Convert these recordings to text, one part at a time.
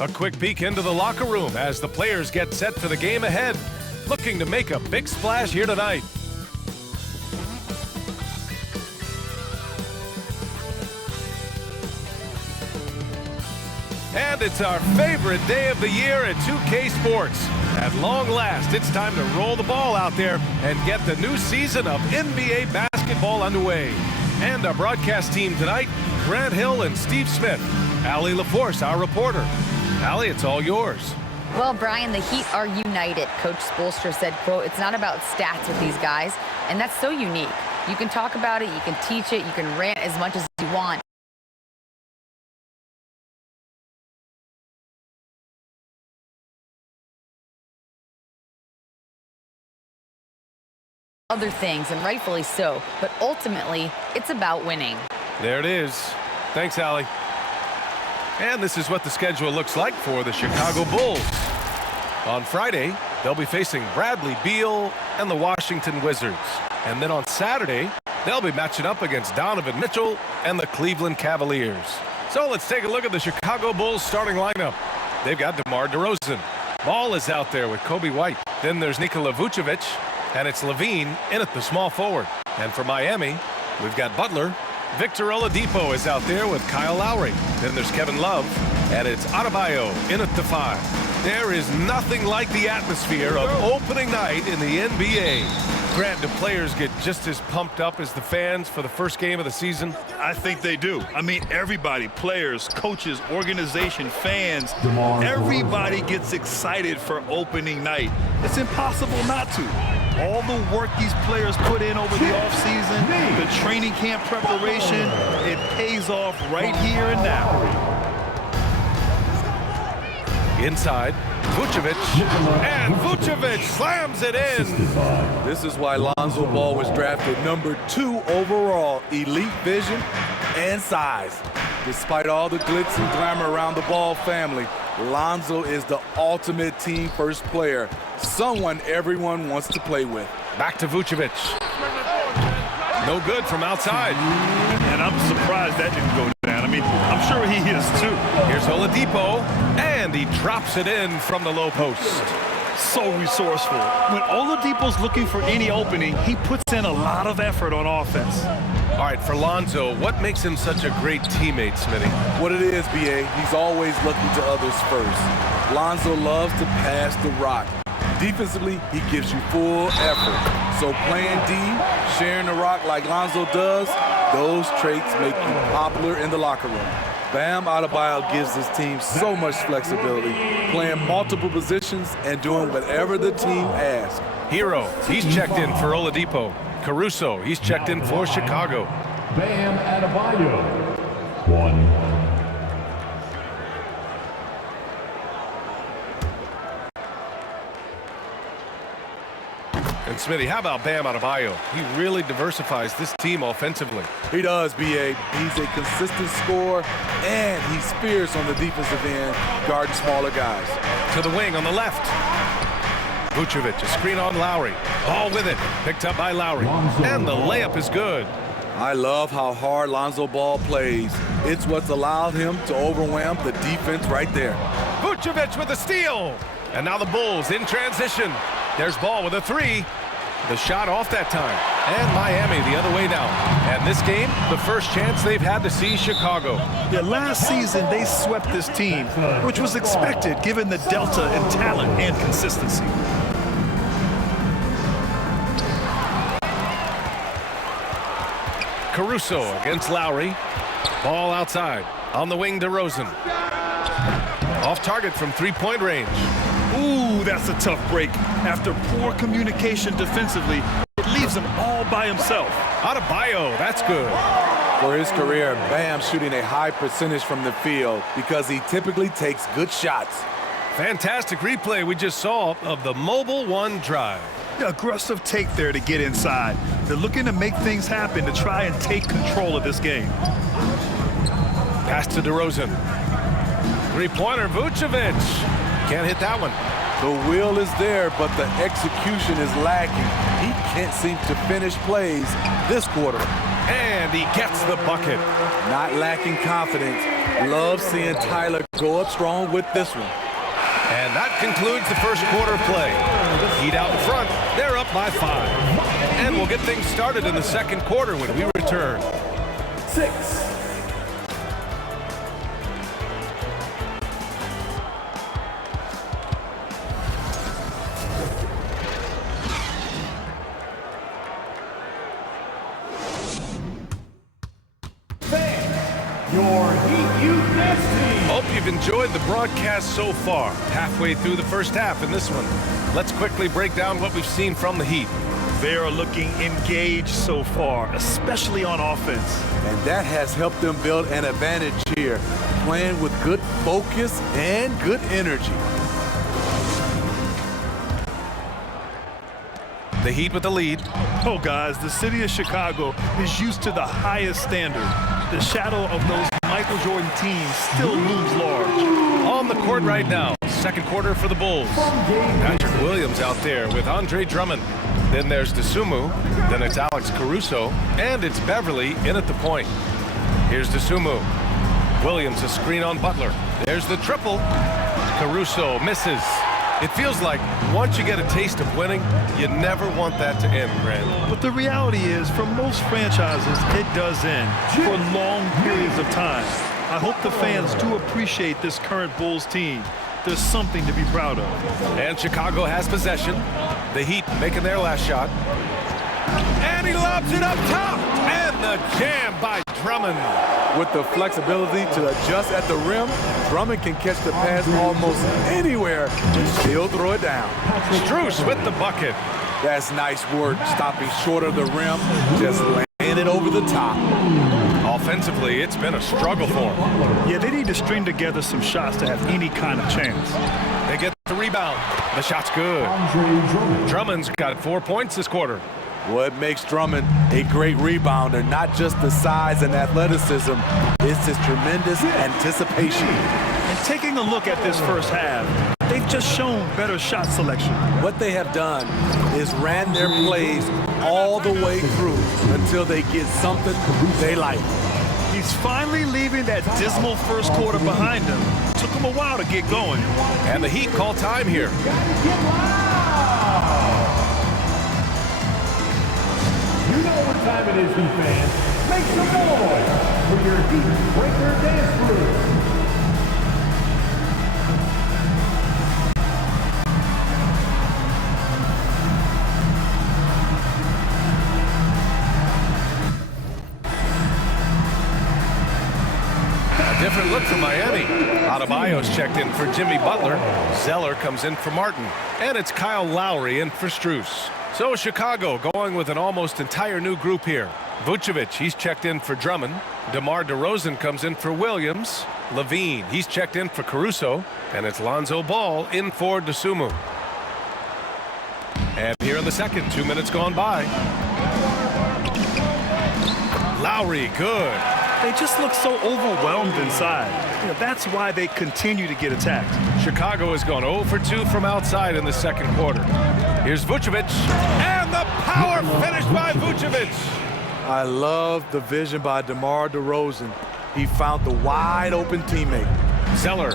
A quick peek into the locker room as the players get set for the game ahead, looking to make a big splash here tonight. And it's our favorite day of the year at 2K Sports. At long last, it's time to roll the ball out there and get the new season of NBA basketball underway. And our broadcast team tonight, Grant Hill and Steve Smith. Allie LaForce, our reporter. Allie, it's all yours. Well, Brian, the Heat are united. Coach Spoelstra said, quote, "It's not about stats with these guys," and that's so unique. You can talk about it, you can teach it, you can rant as much as you want. Other things, and rightfully so, but ultimately, it's about winning. There it is. Thanks, Allie. And this is what the schedule looks like for the Chicago Bulls. On Friday, they'll be facing Bradley Beal and the Washington Wizards. And then on Saturday, they'll be matching up against Donovan Mitchell and the Cleveland Cavaliers. So let's take a look at the Chicago Bulls starting lineup. They've got DeMar DeRozan. Ball is out there with Kobe White. Then there's Nikola Vucevic, and it's Levine in at the small forward. And for Miami, we've got Butler. Victor Oladipo is out there with Kyle Lowry. Then there's Kevin Love, and it's Adebayo in at the 5. There is nothing like the atmosphere of opening night in the NBA. Grant, do players get just as pumped up as the fans for the first game of the season? I think they do. I mean, everybody, players, coaches, organization, fans, everybody gets excited for opening night. It's impossible not to. All the work these players put in over the offseason, the training camp preparation, it pays off right here and now. Inside, Vucevic, and Vucevic slams it in. This is why Lonzo Ball was drafted #2 overall. Elite vision and size. Despite all the glitz and glamour around the Ball family, Lonzo is the ultimate team-first player, someone everyone wants to play with. Back to Vucevic. No good from outside. And I'm surprised that didn't go down. I mean, I'm sure he is too. Here's Oladipo, and he drops it in from the low post. So resourceful. When Oladipo's looking for any opening, he puts in a lot of effort on offense. All right, for Lonzo, what makes him such a great teammate, Smitty? What it is, B.A., he's always looking to others first. Lonzo loves to pass the rock. Defensively, he gives you full effort. So playing D, sharing the rock like Lonzo does, those traits make you popular in the locker room. Bam Adebayo gives his team so much flexibility, playing multiple positions and doing whatever the team asks. Hero, he's checked in for Oladipo. Caruso, he's checked in for Chicago. Bam Adebayo, 1. And Smitty, how about Bam Adebayo? He really diversifies this team offensively. He does, B.A. He's a consistent scorer, and he's fierce on the defensive end, guarding smaller guys. To the wing on the left. Vucevic, a screen on Lowry. Ball with it, picked up by Lowry. And the layup is good. I love how hard Lonzo Ball plays. It's what's allowed him to overwhelm the defense right there. Vucevic with a steal. And now the Bulls in transition. There's Ball with a 3. The shot off that time. And Miami the other way now. And this game, the first chance they've had to see Chicago. Yeah, last season they swept this team, which was expected given the delta in talent and consistency. Caruso against Lowry. Ball outside. On the wing, DeRozan. Off target from three-point range. Ooh, that's a tough break. After poor communication defensively, it leaves him all by himself. Adebayo, that's good. For his career, Bam shooting a high percentage from the field because he typically takes good shots. Fantastic replay we just saw of the Mobile One drive. The aggressive take there to get inside. They're looking to make things happen to try and take control of this game. Pass to DeRozan. Three-pointer, Vucevic. Can't hit that one. The will is there, but the execution is lacking. He can't seem to finish plays this quarter. And And he gets the bucket. Not lacking confidence. Love seeing Tyler go up strong with this one. And that concludes the first quarter of play. Heat out in front. They're up by 5. And we'll get things started in the second quarter when we return. 6. Your Heat Youth Dance Team. Hope you've enjoyed the broadcast so far. Halfway through the first half in this one. Let's quickly break down what we've seen from the Heat. They are looking engaged so far, especially on offense. And that has helped them build an advantage here, playing with good focus and good energy. The Heat with the lead. Oh, guys, the city of Chicago is used to the highest standard. The shadow of those Michael Jordan teams still looms large. On the court right now, second quarter for the Bulls. Patrick Williams out there with Andre Drummond. Then there's Dosunmu. Then it's Alex Caruso. And it's Beverly in at the point. Here's Dosunmu. Williams a screen on Butler. There's the triple. Caruso misses. It feels like once you get a taste of winning, you never want that to end, Grant. But the reality is, for most franchises, it does end for long periods of time. I hope the fans do appreciate this current Bulls team. There's something to be proud of. And Chicago has possession. The Heat making their last shot. And he lobs it up top. And the jam by Drummond. With the flexibility to adjust at the rim, Drummond can catch the pass almost anywhere and still throw it down. Strus with the bucket. That's nice work, stopping short of the rim, just laying it over the top. Offensively, it's been a struggle for them. Yeah, they need to string together some shots to have any kind of chance. They get the rebound. The shot's good. Drummond's got 4 points this quarter. What makes Drummond a great rebounder, not just the size and athleticism, it's his tremendous anticipation. And taking a look at this first half, they've just shown better shot selection. What they have done is ran their plays all the way through until they get something they like. He's finally leaving that dismal first quarter behind him. Took him a while to get going. And the Heat call time here. You know what time it is, Heat fans. Make some noise for your Heat Breaker Dance Crew. A different look for Miami. Adebayo's checked in for Jimmy Butler. Zeller comes in for Martin. And it's Kyle Lowry in for Strus. So Chicago going with an almost entire new group here. Vucevic, he's checked in for Drummond. DeMar DeRozan comes in for Williams. Levine, he's checked in for Caruso. And it's Lonzo Ball in for Dosunmu. And here in the second, 2 minutes gone by. Lowry, good. They just look so overwhelmed inside. That's why they continue to get attacked. Chicago has gone 0 for 2 from outside in the second quarter. Here's Vucevic, and the power finish by Vucevic. I love the vision by DeMar DeRozan. He found the wide open teammate. Zeller.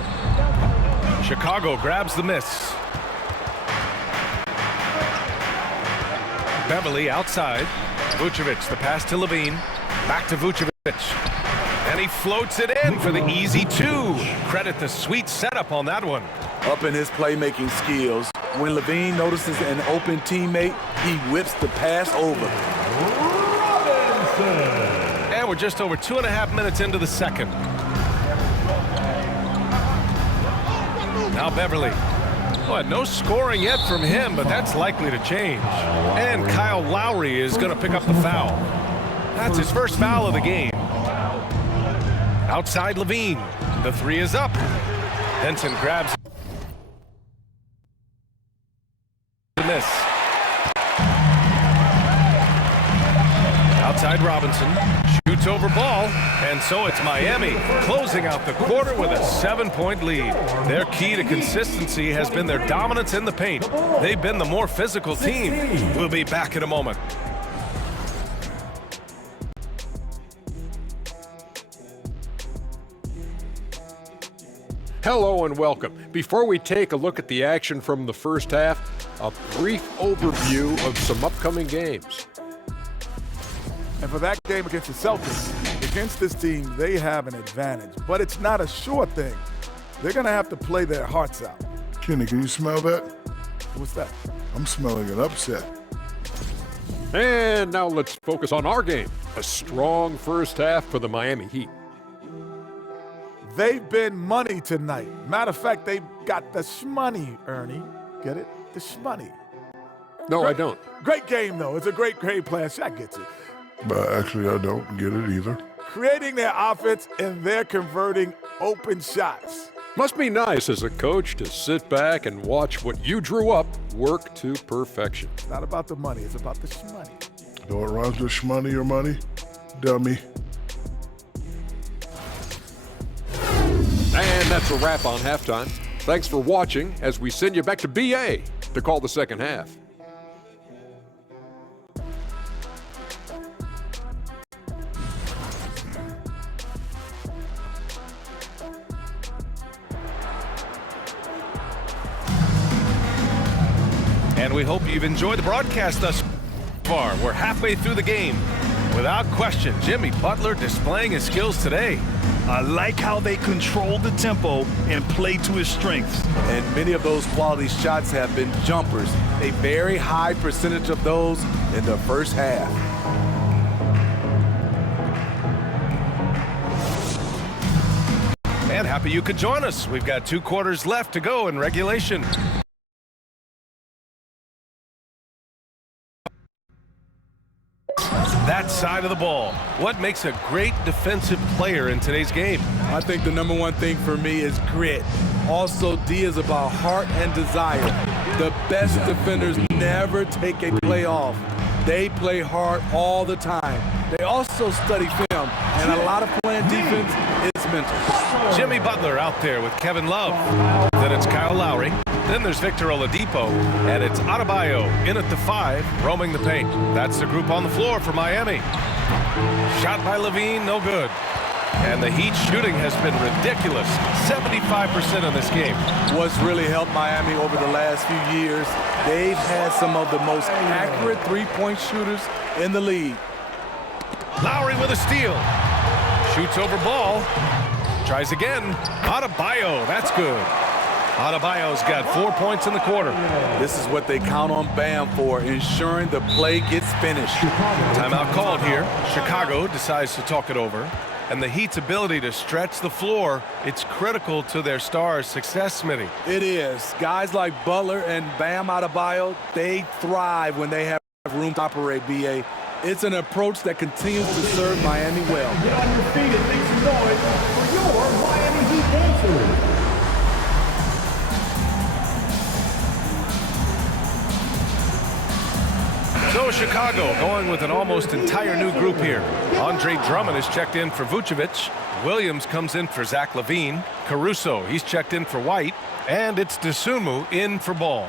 Chicago grabs the miss. Beverly outside. Vucevic, the pass to Levine. Back to Vucevic. And he floats it in for the easy 2. Credit the sweet setup on that one. Up in his playmaking skills. When Levine notices an open teammate, he whips the pass over. And we're just over 2.5 minutes into the second. Now Beverly. Well, no scoring yet from him, but that's likely to change. And Kyle Lowry is going to pick up the foul. That's his first foul of the game. Outside Levine. The 3 is up. Henson grabs the miss. Outside Robinson. Shoots over ball. And so it's Miami closing out the quarter with a 7-point lead. Their key to consistency has been their dominance in the paint. They've been the more physical team. We'll be back in a moment. Hello and welcome. Before we take a look at the action from the first half, a brief overview of some upcoming games. And for that game against the Celtics, against this team, they have an advantage. But it's not a sure thing. They're going to have to play their hearts out. Kenny, can you smell that? What's that? I'm smelling an upset. And now let's focus on our game. A strong first half for the Miami Heat. They've been money tonight. Matter of fact, they've got the shmoney, Ernie. Get it? The shmoney. No, I don't. Great game, though. It's a great plan. Shaq gets it. But actually, I don't get it either. Creating their offense, and they're converting open shots. Must be nice as a coach to sit back and watch what you drew up work to perfection. It's not about the money. It's about the shmoney. Know what rhymes with shmoney or money? Dummy. And that's a wrap on halftime. Thanks for watching as we send you back to BA to call the second half. And we hope you've enjoyed the broadcast thus far. We're halfway through the game. Without question, Jimmy Butler displaying his skills today. I like how they control the tempo and play to his strengths. And many of those quality shots have been jumpers. A very high percentage of those in the first half. And happy you could join us. We've got 2 quarters left to go in regulation. That side of the ball. What makes a great defensive player in today's game? I think the number one thing for me is grit. Also, D is about heart and desire. The best defenders never take a play off. They play hard all the time. They also study film, and a lot of playing defense is mental. Jimmy Butler out there with Kevin Love. Then it's Kyle Lowry. Then there's Victor Oladipo, and it's Adebayo in at the 5, roaming the paint. That's the group on the floor for Miami. Shot by Levine, no good. And the Heat shooting has been ridiculous, 75% in this game. What's really helped Miami over the last few years, they've had some of the most accurate three-point shooters in the league. Lowry with a steal. Shoots over ball. Tries again. Adebayo, that's good. Adebayo's got 4 points in the quarter. This is what they count on Bam for, ensuring the play gets finished. Timeout called here. Chicago decides to talk it over. And the Heat's ability to stretch the floor, it's critical to their stars' success, Smitty. It is. Guys like Butler and Bam Adebayo, they thrive when they have room to operate, BA. It's an approach that continues to serve Miami well. Get on your feet and make some noise for your Miami Heat dancers. So Chicago going with an almost entire new group here. Andre Drummond is checked in for Vucevic. Williams comes in for Zach LaVine. Caruso, he's checked in for White. And it's Dosunmu in for Ball.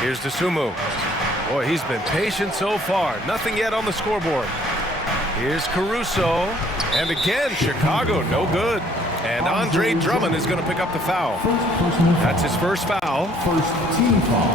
Here's Dosunmu. Boy, he's been patient so far. Nothing yet on the scoreboard. Here's Caruso. And again, Chicago, no good. And Andre Drummond is going to pick up the foul. That's his first foul. First team foul.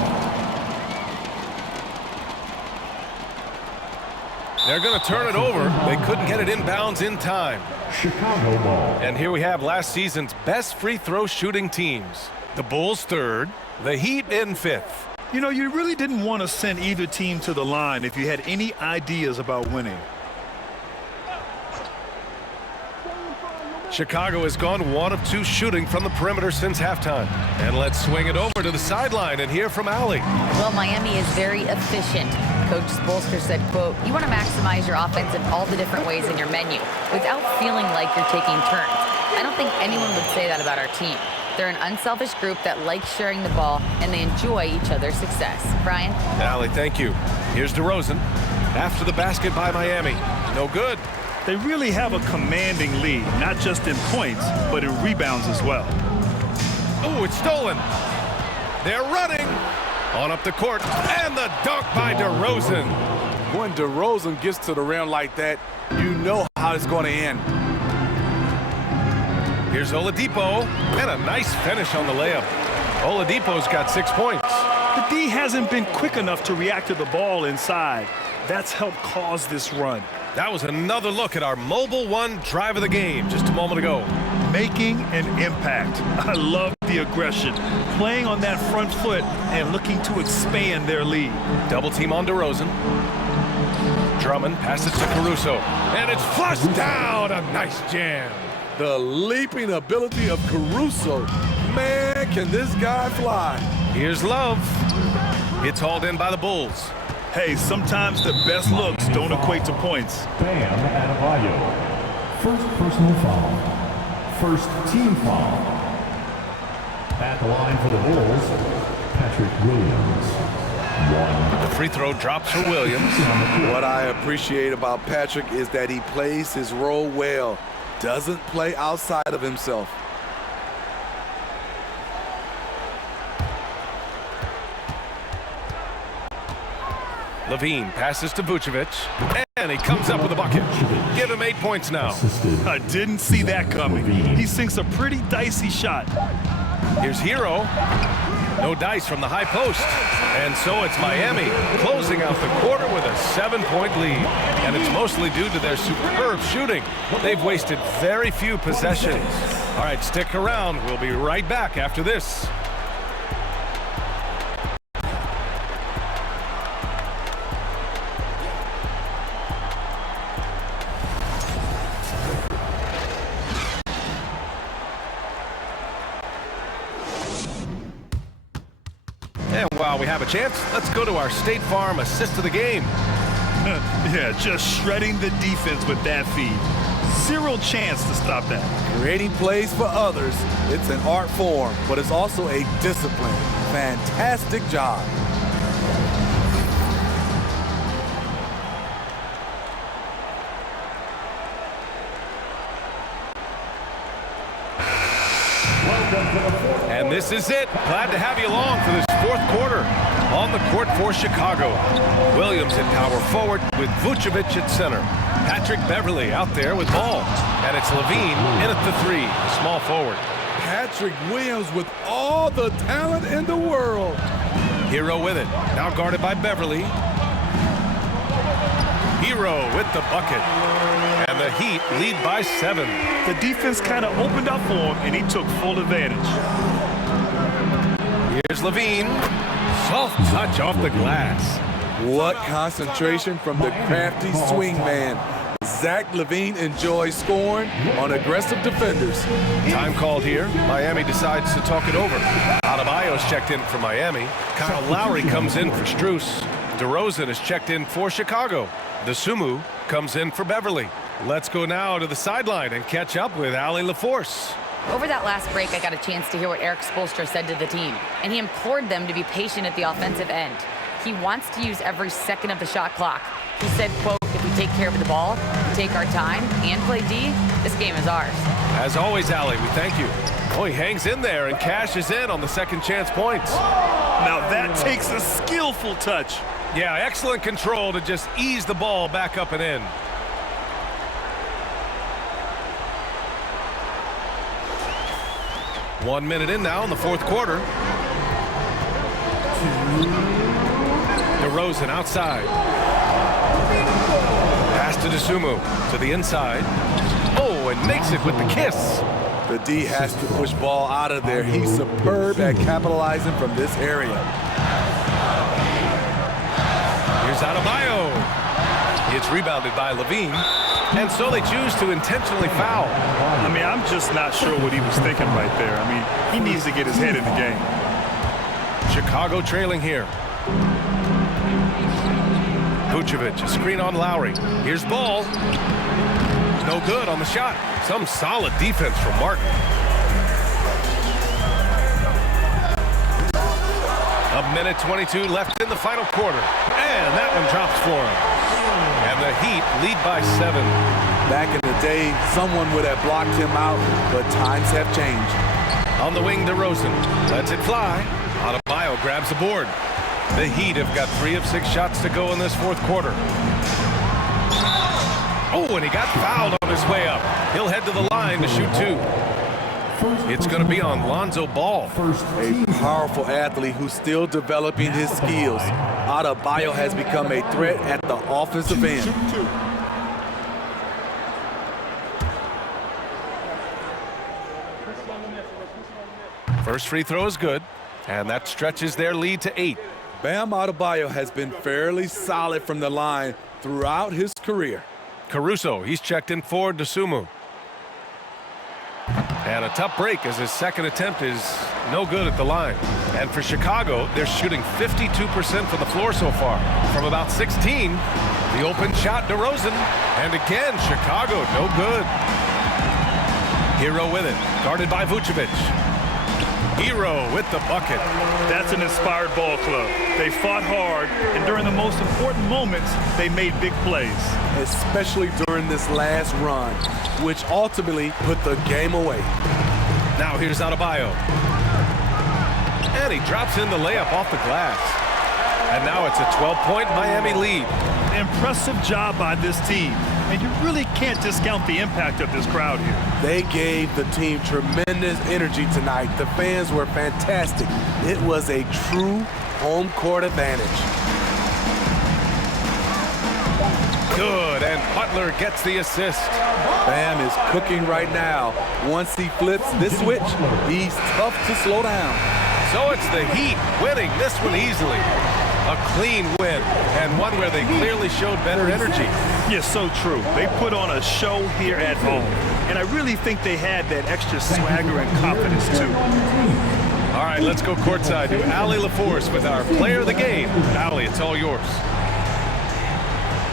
They're going to turn it over. They couldn't get it inbounds in time. Chicago ball. And here we have last season's best free throw shooting teams. The Bulls third, the Heat in 5th. You know, you really didn't want to send either team to the line if you had any ideas about winning. Chicago has gone 1 of 2 shooting from the perimeter since halftime. And let's swing it over to the sideline and hear from Allie. Well, Miami is very efficient. Coach Spoelstra said, quote, "You want to maximize your offense in all the different ways in your menu without feeling like you're taking turns." I don't think anyone would say that about our team. They're an unselfish group that likes sharing the ball, and they enjoy each other's success. Brian? Allie, thank you. Here's DeRozan. After the basket by Miami. No good. They really have a commanding lead, not just in points, but in rebounds as well. Ooh, it's stolen. They're running. On up the court, and the dunk by DeRozan. When DeRozan gets to the rim like that, you know how it's going to end. Here's Oladipo, and a nice finish on the layup. Oladipo's got 6 points. The D hasn't been quick enough to react to the ball inside. That's helped cause this run. That was another look at our Mobile One drive of the game just a moment ago. Making an impact. I love the aggression. Playing on that front foot and looking to expand their lead. Double team on DeRozan. Drummond passes to Caruso. And it's flushed down. A nice jam. The leaping ability of Caruso. Man, can this guy fly. Here's Love. It's hauled in by the Bulls. Hey, sometimes the best looks don't equate to points. Bam Adebayo. First personal foul. First team foul. At the line for the Bulls, Patrick Williams. 1. The free throw drops for Williams. What I appreciate about Patrick is that he plays his role well. Doesn't play outside of himself. Levine passes to Vucevic, and he comes up with a bucket. Give him 8 points now. I didn't see that coming. He sinks a pretty dicey shot. Here's Hero. No dice from the high post. And so it's Miami closing out the quarter with a 7-point lead. And it's mostly due to their superb shooting. They've wasted very few possessions. All right, stick around. We'll be right back after this. And while we have a chance, let's go to our State Farm assist of the game. Yeah, just shredding the defense with that feed. Zero chance to stop that. Creating plays for others, it's an art form, but it's also a discipline. Fantastic job. And this is it. Glad to have you along for this fourth quarter. On the court for Chicago. Williams at power forward with Vucevic at center. Patrick Beverly out there with ball. And it's Levine in at the 3, small forward. Patrick Williams with all the talent in the world. Hero with it. Now guarded by Beverly. Hero with the bucket. And the Heat lead by 7. The defense kind of opened up for him, and he took full advantage. Here's Levine. Soft touch off the glass. What concentration from the crafty swing man. Zach LaVine enjoys scoring on aggressive defenders. Time called here. Miami decides to talk it over. Adebayo's checked in for Miami. Kyle Lowry comes in for Strus. DeRozan is checked in for Chicago. DeSumo comes in for Beverly. Let's go now to the sideline and catch up with Allie LaForce. Over that last break, I got a chance to hear what Erik Spoelstra said to the team, and he implored them to be patient at the offensive end. He wants to use every second of the shot clock. He said, quote, if we take care of the ball, take our time, and play D, this game is ours. As always, Allie, we thank you. Oh, he hangs in there and cashes in on the second chance points. Now that takes a skillful touch. Yeah, excellent control to just ease the ball back up and in. One minute in now in the fourth quarter. DeRozan outside. Pass to DeSumo to the inside. Oh, and makes it with the kiss. The D has to push ball out of there. He's superb at capitalizing from this area. Here's Adebayo. It's rebounded by Levine. And so they choose to intentionally foul. I mean, I'm just not sure what he was thinking right there. I mean, he needs to get his head in the game. Chicago trailing here. Vucevic, a screen on Lowry. Here's Ball. No good on the shot. Some solid defense from Martin. A minute 22 left in the final quarter. And that one drops for him. And the Heat lead by 7. Back in the day, someone would have blocked him out, but times have changed. On the wing, DeRozan lets it fly. Adebayo grabs the board. The Heat have got 3 of 6 shots to go in this fourth quarter. Oh, and he got fouled on his way up. He'll head to the line to shoot 2. It's going to be on Lonzo Ball. A powerful athlete who's still developing his skills. Adebayo has become a threat at the offensive end. First free throw is good, and that stretches their lead to 8. Bam Adebayo has been fairly solid from the line throughout his career. Caruso, he's checked in for Dosunmu. And a tough break as his second attempt is no good at the line. And for Chicago, they're shooting 52% from the floor so far. From about 16, the open shot, DeRozan. And again, Chicago, no good. Hero with it, guarded by Vucevic. Hero with the bucket. That's an inspired ball club. They fought hard, and during the most important moments, they made big plays. Especially during this last run, which ultimately put the game away. Now here's Adebayo. And he drops in the layup off the glass. And now it's a 12-point Miami lead. Impressive job by this team. And you really can't discount the impact of this crowd here. They gave the team tremendous energy tonight. The fans were fantastic. It was a true home court advantage. Good, and Butler gets the assist. Bam is cooking right now. Once he flips this switch, he's tough to slow down. So it's the Heat winning this one easily. A clean win, and one where they clearly showed better energy. Yeah, so true. They put on a show here at home, and I really think they had that extra swagger and confidence, too. All right, let's go courtside to Allie LaForce with our player of the game. Allie, it's all yours.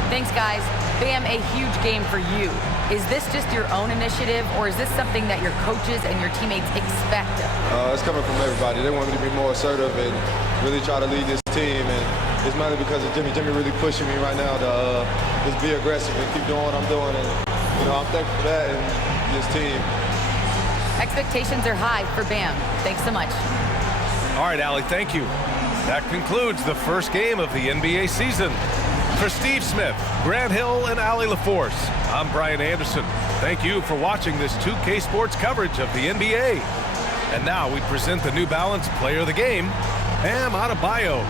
Thanks, guys. Bam, a huge game for you. Is this just your own initiative, or is this something that your coaches and your teammates expect? It's coming from everybody. They want me to be more assertive and really try to lead this team, and it's mainly because of Jimmy. Jimmy really pushing me right now to just be aggressive and keep doing what I'm doing, and I'm thankful for that and this team. Expectations are high for Bam. Thanks so much. All right, Allie, thank you. That concludes the first game of the NBA season. For Steve Smith, Grant Hill, and Allie LaForce, I'm Brian Anderson. Thank you for watching this 2K Sports coverage of the NBA. And now we present the New Balance Player of the Game, Bam Adebayo.